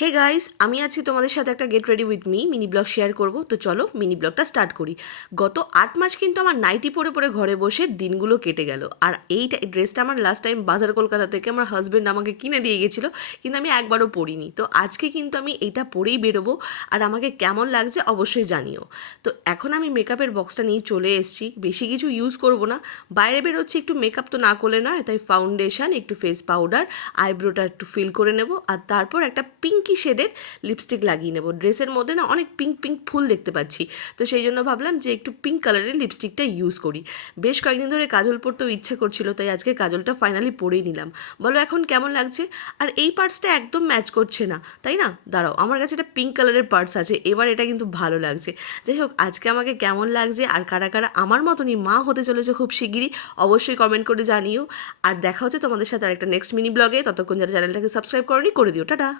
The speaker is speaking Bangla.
হে গাইস, আমি আছি তোমাদের সাথে একটা get ready with me mini blog share করব। তো চলো মিনি ব্লগটা স্টার্ট করি। গত 8 মাস কিন্তু আমার নাইটি পরে পরে ঘরে বসে দিনগুলো কেটে গেল। আর এই ড্রেসটা আমার লাস্ট টাইম বাজার কলকাতা থেকে আমার হাজব্যান্ড আমাকে কিনে দিয়ে গেছিলো, কিন্তু আমি একবারও পরিনি। তো আজকে কিন্তু আমি এটা পরেই বেরোবো, আর আমাকে কেমন লাগছে অবশ্যই জানিও। তো এখন আমি মেকআপের বক্সটা নিয়ে চলে এসেছি, বেশি কিছু ইউজ করব না। বাইরে বেরোচ্ছি, একটু মেকআপ তো না করলে নয়, তাই ফাউন্ডেশন, একটু ফেস পাউডার, আইব্রোটা একটু ফিল করে নেব, আর তারপর একটা পিঙ্কি শেডের লিপস্টিক লাগিয়ে নেব। ড্রেসের মধ্যে না অনেক পিঙ্ক পিঙ্ক ফুল দেখতে পাচ্ছি, তো সেই জন্য ভাবলাম যে একটু পিঙ্ক কালারের লিপস্টিকটা ইউজ করি। বেশ কয়েকদিন ধরে কাজল পরতেও ইচ্ছা করছিল, তাই আজকে কাজলটা ফাইনালি পরেই নিলাম। বলো এখন কেমন লাগছে? আর এই পার্টসটা একদম ম্যাচ করছে না, তাই না? দাঁড়াও, আমার কাছে একটা পিঙ্ক কালারের পার্টস আছে, এবার এটা কিন্তু ভালো লাগছে। যাই হোক, আজকে আমাকে কেমন লাগছে আর কারা কারা আমার মতনই মা হতে চলেছে খুব শিগগিরই, অবশ্যই কমেন্ট করে জানিও। আর দেখা হচ্ছে তোমাদের সাথে আরেকটা নেক্সট মিনি ব্লগে। ততক্ষণ যারা চ্যানেলটাকে সাবস্ক্রাইব করোনি করে দিও। টাটা।